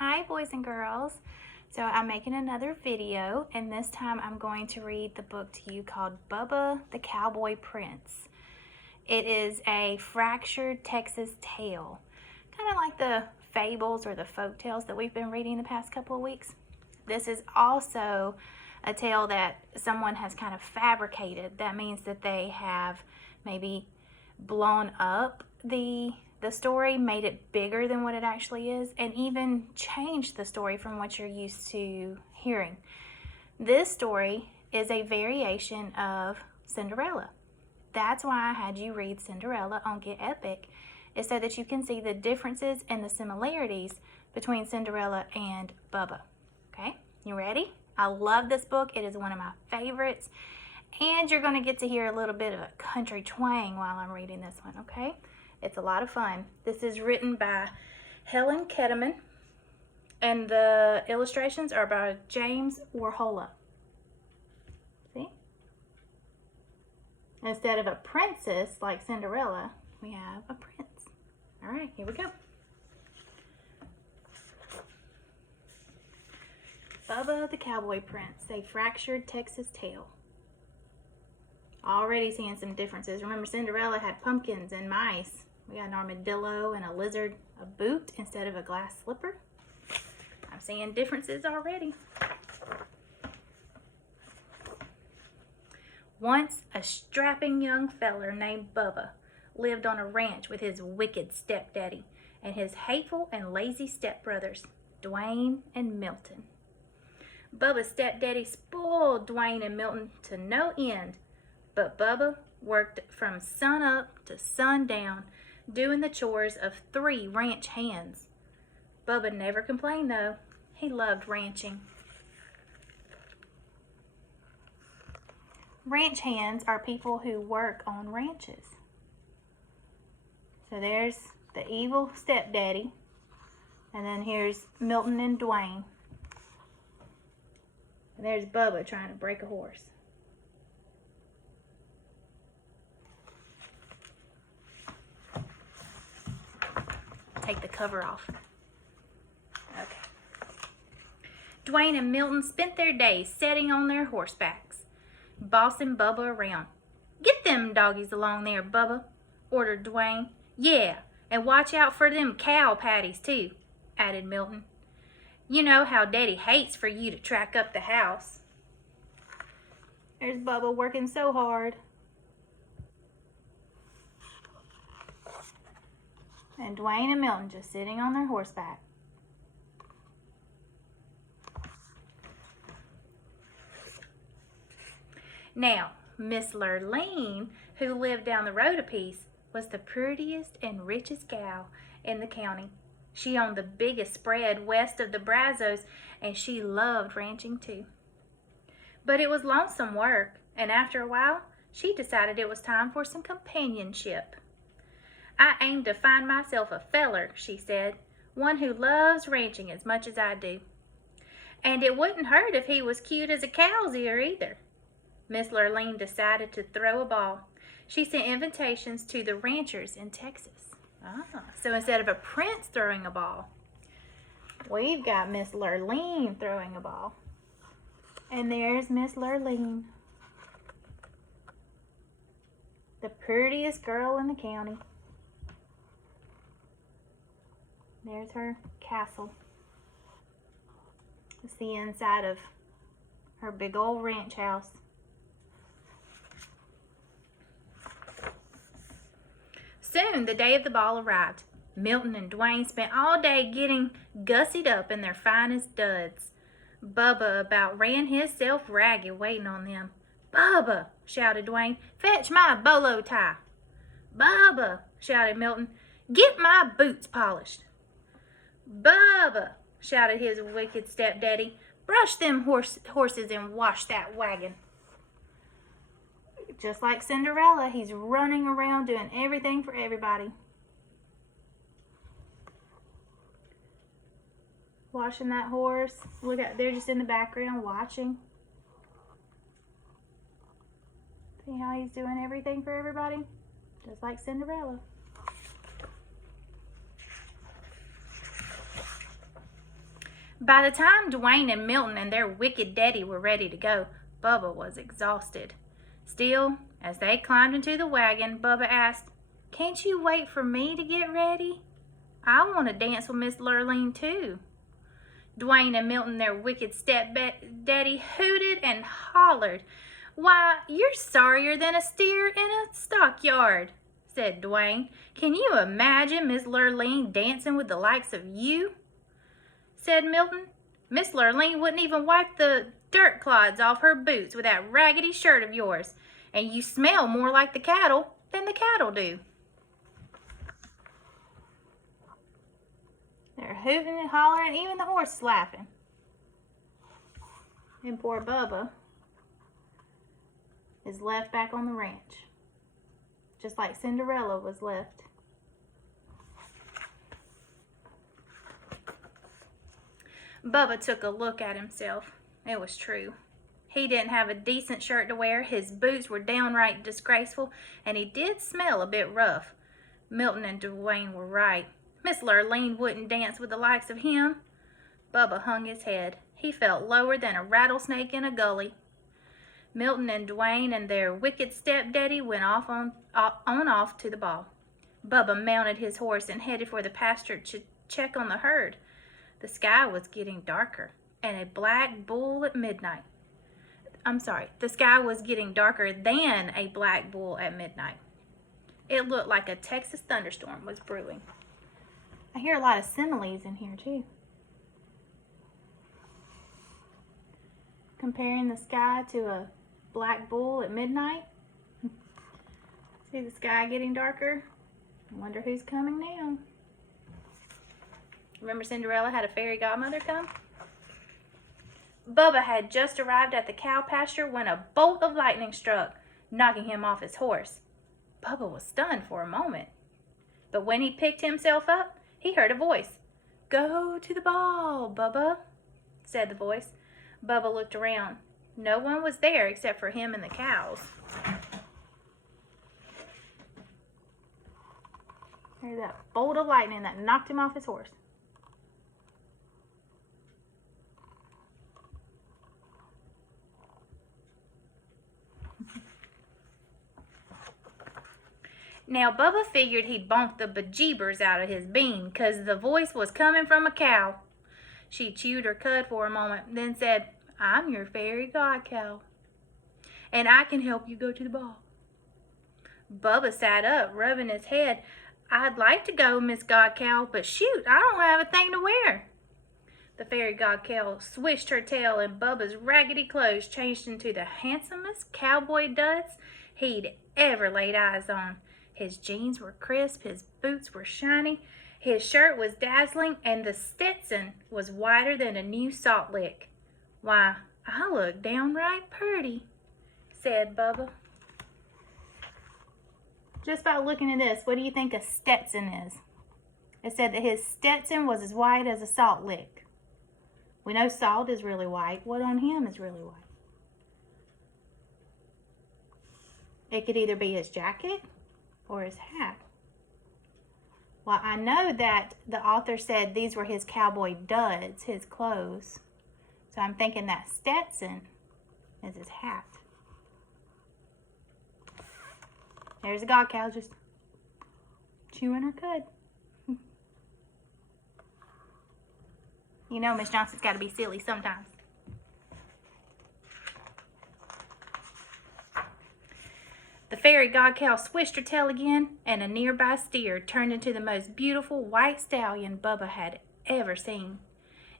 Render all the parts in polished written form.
Hi boys and girls. So I'm making another video, and this time I'm going to read the book to you called Bubba the Cowboy Prince. It is a fractured Texas tale, kind of like the fables or the folk tales that we've been reading the past couple of weeks. This is also a tale that someone has kind of fabricated. That means that they have maybe blown up the story, made it bigger than what it actually is, and even changed the story from what you're used to hearing. This story is a variation of Cinderella. That's why I had you read Cinderella on Get Epic, is so that you can see the differences and the similarities between Cinderella and Bubba. Okay, you ready? I love this book. It is one of my favorites, and you're going to get to hear a little bit of a country twang while I'm reading this one, okay? It's a lot of fun. This is written by Helen Ketteman, and the illustrations are by James Warhola. See? Instead of a princess like Cinderella, we have a prince. All right, here we go. Bubba the Cowboy Prince, a fractured Texas tale. Already seeing some differences. Remember, Cinderella had pumpkins and mice. We got an armadillo and a lizard, a boot instead of a glass slipper. I'm seeing differences already. Once a strapping young feller named Bubba lived on a ranch with his wicked stepdaddy and his hateful and lazy stepbrothers, Dwayne and Milton. Bubba's stepdaddy spoiled Dwayne and Milton to no end, but Bubba worked from sun up to sundown, doing the chores of 3 ranch hands. Bubba never complained though. He loved ranching. Ranch hands are people who work on ranches. So there's the evil stepdaddy, and then here's Milton and Dwayne. And there's Bubba trying to break a horse. Take the cover off. Okay. Dwayne and Milton spent their days sitting on their horsebacks, bossing Bubba around. "Get them doggies along there, Bubba," ordered Dwayne. "Yeah, and watch out for them cow patties too," added Milton. "You know how Daddy hates for you to track up the house." There's Bubba working so hard. And Dwayne and Milton just sitting on their horseback. Now, Miss Lurleen, who lived down the road a piece, was the prettiest and richest gal in the county. She owned the biggest spread west of the Brazos, and she loved ranching too. But it was lonesome work, and after a while, she decided it was time for some companionship. "I aim to find myself a feller," she said, "one who loves ranching as much as I do. And it wouldn't hurt if he was cute as a cow's ear either." Miss Lurleen decided to throw a ball. She sent invitations to the ranchers in Texas. So instead of a prince throwing a ball, we've got Miss Lurleen throwing a ball. And there's Miss Lurleen, the prettiest girl in the county. There's her castle. It's the inside of her big old ranch house. Soon the day of the ball arrived. Milton and Dwayne spent all day getting gussied up in their finest duds. Bubba about ran himself ragged waiting on them. "Bubba," shouted Dwayne, "fetch my bolo tie." "Bubba," shouted Milton, "get my boots polished." "Bubba," shouted his wicked stepdaddy, "brush them horses and wash that wagon." Just like Cinderella, he's running around doing everything for everybody. Washing that horse. Look at, they're just in the background watching. See how he's doing everything for everybody? Just like Cinderella. By the time Dwayne and Milton and their wicked daddy were ready to go, Bubba was exhausted. Still, as they climbed into the wagon, Bubba asked, "Can't you wait for me to get ready? I want to dance with Miss Lurleen too." Dwayne and Milton, their wicked stepdaddy, hooted and hollered. "Why, you're sorrier than a steer in a stockyard," said Dwayne. "Can you imagine Miss Lurleen dancing with the likes of you?" said Milton. "Miss Lurleen wouldn't even wipe the dirt clods off her boots with that raggedy shirt of yours, and you smell more like the cattle than the cattle do." They're hooting and hollering, even the horse is laughing. And poor Bubba is left back on the ranch, just like Cinderella was left. Bubba took a look at himself. It was true. He didn't have a decent shirt to wear, his boots were downright disgraceful, and he did smell a bit rough. Milton and Dwayne were right. Miss Lurleen wouldn't dance with the likes of him. Bubba hung his head. He felt lower than a rattlesnake in a gully. Milton and Dwayne and their wicked stepdaddy went off to the ball. Bubba mounted his horse and headed for the pasture to check on the herd. The sky was getting darker, and a black bull at midnight. The sky was getting darker than a black bull at midnight. It looked like a Texas thunderstorm was brewing. I hear a lot of similes in here too. Comparing the sky to a black bull at midnight. See the sky getting darker? I wonder who's coming now. Remember Cinderella had a fairy godmother come? Bubba had just arrived at the cow pasture when a bolt of lightning struck, knocking him off his horse. Bubba was stunned for a moment. But when he picked himself up, he heard a voice. "Go to the ball, Bubba," said the voice. Bubba looked around. No one was there except for him and the cows. There's that bolt of lightning that knocked him off his horse. Now, Bubba figured he'd bonked the bejeebers out of his bean, 'cause the voice was coming from a cow. She chewed her cud for a moment, then said, "I'm your fairy god cow, and I can help you go to the ball." Bubba sat up, rubbing his head. "I'd like to go, Miss God Cow, but shoot, I don't have a thing to wear." The fairy god cow swished her tail, and Bubba's raggedy clothes changed into the handsomest cowboy duds he'd ever laid eyes on. His jeans were crisp, his boots were shiny, his shirt was dazzling, and the Stetson was whiter than a new salt lick. "Why, I look downright pretty," said Bubba. Just by looking at this, what do you think a Stetson is? It said that his Stetson was as white as a salt lick. We know salt is really white. What on him is really white? It could either be his jacket or his hat. Well, I know that the author said these were his cowboy duds, his clothes. So I'm thinking that Stetson is his hat. There's a god cow just chewing her cud. You know Miss Johnson's got to be silly sometimes. The fairy god cow swished her tail again, and a nearby steer turned into the most beautiful white stallion Bubba had ever seen.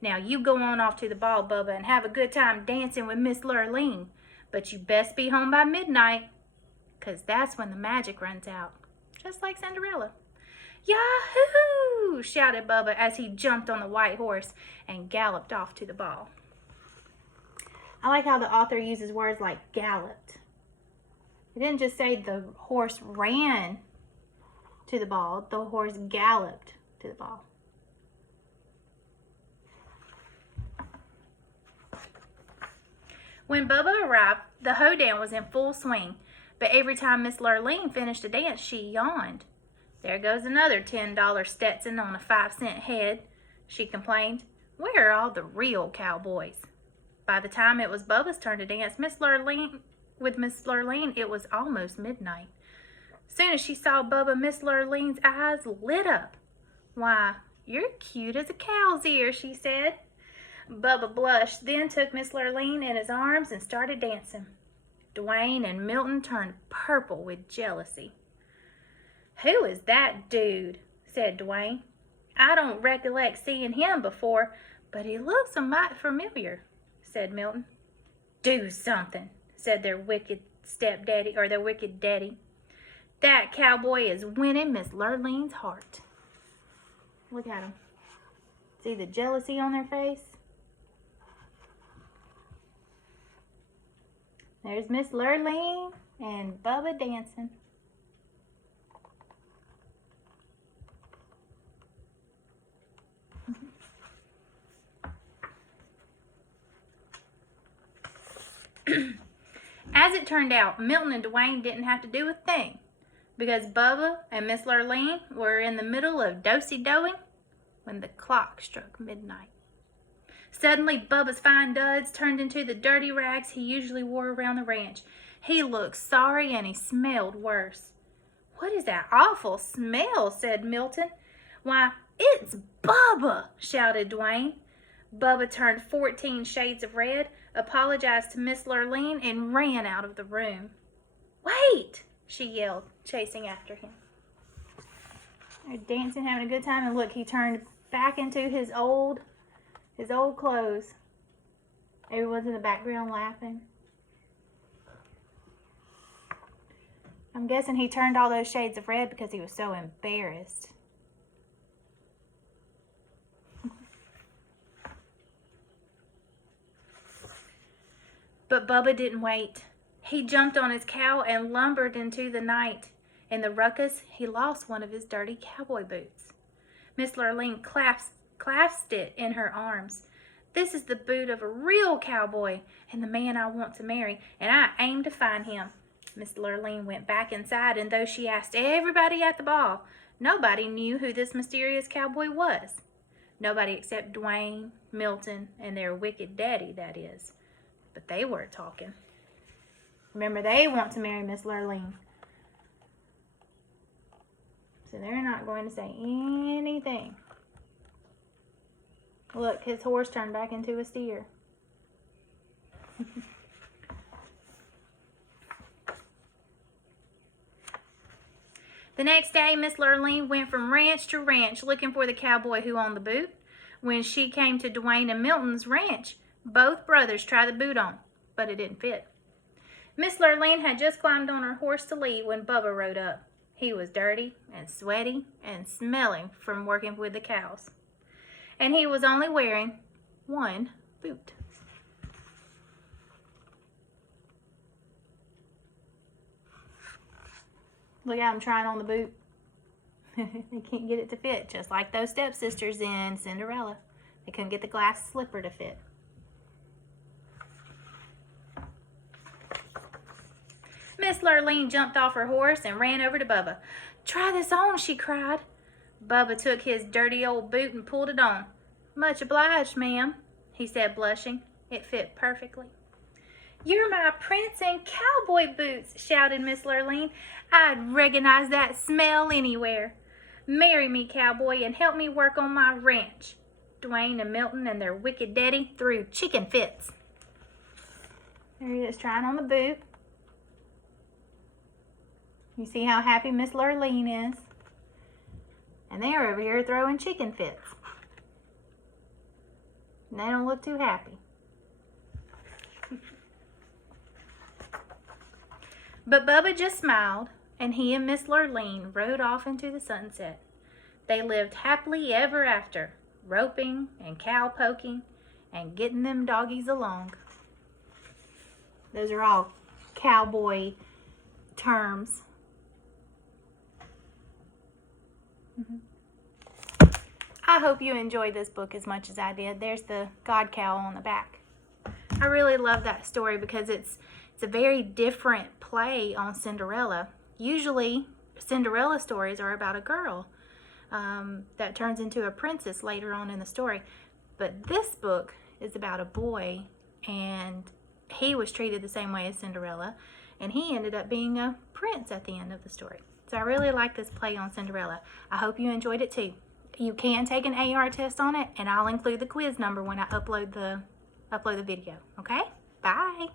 "Now you go on off to the ball, Bubba, and have a good time dancing with Miss Lurleen. But you best be home by midnight, 'cause that's when the magic runs out." Just like Cinderella. "Yahoo!" shouted Bubba as he jumped on the white horse and galloped off to the ball. I like how the author uses words like galloped. It didn't just say the horse ran to the ball, the horse galloped to the ball. When Bubba arrived, the hoedown was in full swing, but every time Miss Lurleen finished a dance, she yawned. "There goes another $10 Stetson on a 5-cent head," she complained. Where are all the real cowboys? By the time it was Bubba's turn to dance, with Miss Lurleen, it was almost midnight. Soon as she saw Bubba, Miss Lurleen's eyes lit up. "Why, you're cute as a cow's ear," she said. Bubba blushed, then took Miss Lurleen in his arms and started dancing. Dwayne and Milton turned purple with jealousy. "Who is that dude?" said Dwayne. "I don't recollect seeing him before, but he looks a mite familiar," said Milton. "Do something," said their wicked stepdaddy, or their wicked daddy. "That cowboy is winning Miss Lurleen's heart." Look at them. See the jealousy on their face? There's Miss Lurleen and Bubba dancing. As it turned out, Milton and Dwayne didn't have to do a thing, because Bubba and Miss Lurleen were in the middle of do-si-doing when the clock struck midnight. Suddenly, Bubba's fine duds turned into the dirty rags he usually wore around the ranch. He looked sorry and he smelled worse. "What is that awful smell?" said Milton. "Why, it's Bubba!" shouted Dwayne. Bubba turned 14 shades of red, apologized to Miss Lurleen, and ran out of the room. "Wait!" she yelled, chasing after him. They're dancing, having a good time, and look, he turned back into his old clothes. Everyone's in the background laughing. I'm guessing he turned all those shades of red because he was so embarrassed. But Bubba didn't wait. He jumped on his cow and lumbered into the night. In the ruckus, he lost one of his dirty cowboy boots. Miss Lurleen clasped it in her arms. "This is the boot of a real cowboy and the man I want to marry, and I aim to find him." Miss Lurleen went back inside, and though she asked everybody at the ball, nobody knew who this mysterious cowboy was. Nobody except Dwayne, Milton, and their wicked daddy, that is. But they weren't talking. Remember, they want to marry Miss Lurleen. So they're not going to say anything. Look, his horse turned back into a steer. The next day, Miss Lurleen went from ranch to ranch looking for the cowboy who owned the boot. When she came to Dwayne and Milton's ranch, both brothers tried the boot on, but it didn't fit. Miss Lurleen had just climbed on her horse to leave when Bubba rode up. He was dirty and sweaty and smelling from working with the cows. And he was only wearing one boot. Look at him trying on the boot. They can't get it to fit, just like those stepsisters in Cinderella. They couldn't get the glass slipper to fit. Miss Lurleen jumped off her horse and ran over to Bubba. "Try this on," she cried. Bubba took his dirty old boot and pulled it on. "Much obliged, ma'am," he said, blushing. It fit perfectly. "You're my prince and cowboy boots," shouted Miss Lurleen. "I'd recognize that smell anywhere. Marry me, cowboy, and help me work on my ranch." Dwayne and Milton and their wicked daddy threw chicken fits. There he is trying on the boot. You see how happy Miss Lurleen is? And they're over here throwing chicken fits. And they don't look too happy. But Bubba just smiled, and he and Miss Lurleen rode off into the sunset. They lived happily ever after, roping and cow poking and getting them doggies along. Those are all cowboy terms. I hope you enjoyed this book as much as I did. There's the God cow on the back. I really love that story because it's a very different play on Cinderella. Usually, Cinderella stories are about a girl that turns into a princess later on in the story. But this book is about a boy, and he was treated the same way as Cinderella, and he ended up being a prince at the end of the story. So I really like this play on Cinderella. I hope you enjoyed it too. You can take an AR test on it, and I'll include the quiz number when I upload the video. Okay? Bye.